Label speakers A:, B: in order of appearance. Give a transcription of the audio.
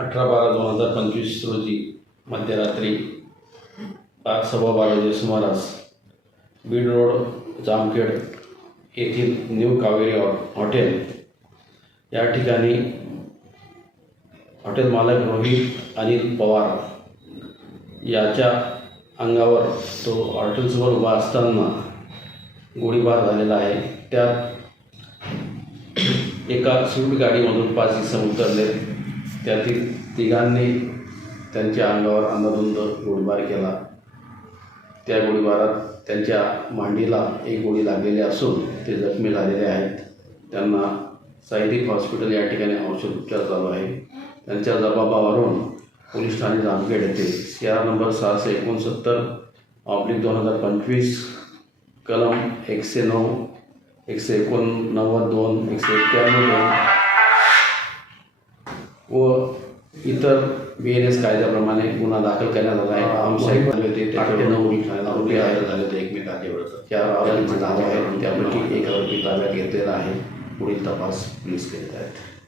A: अठरा बारा दोन हजार पंचवीस रोजी मध्यरात्री सव्वा बाराच्या सुमारास बीड रोड जामखेड येथील न्यू कावेरी हॉ हॉटेल. या ठिकाणी हॉटेल मालक रोहित अनिल पवार याच्या अंगावर तो हॉटेल्सवर उभा असताना गोळीबार झालेला आहे. त्यात एका स्विफ्ट गाडीमधून पाच इसम उतरले. त्यातील तिघांनी त्यांच्या अंगावर अंधाधुंद गोळीबार केला. त्या गोळीबारात त्यांच्या मांडीला एक गोळी लागलेली असून ते जखमी झालेले आहेत. त्यांना साईदीप हॉस्पिटल या ठिकाणी औषध उपचार चालू आहे. त्यांच्या जबाबावरून पोलीस ठाणे जामखेड येथे सी आर नंबर सहाशे एकोणसत्तर ऑब्लिक दोन हजार पंचवीस कलम एकशे नऊ एकशे एकोणनव्वद दोन एकशे एक्क्याण्णव दोन व इतर बी एन एस कायद्याप्रमाणे गुन्हा दाखल करण्यात आला आहे. आमसाईक झाले होते त्याच्यावर नऊ आरोपी आहेत
B: झाले. होते एकमेकांच्यावरचं
A: चार आरोपींचे नाव आहेत त्यापैकी एक आरोपी ताब्यात घेतलेला आहे. पुढील तपास पोलीस करीत आहेत.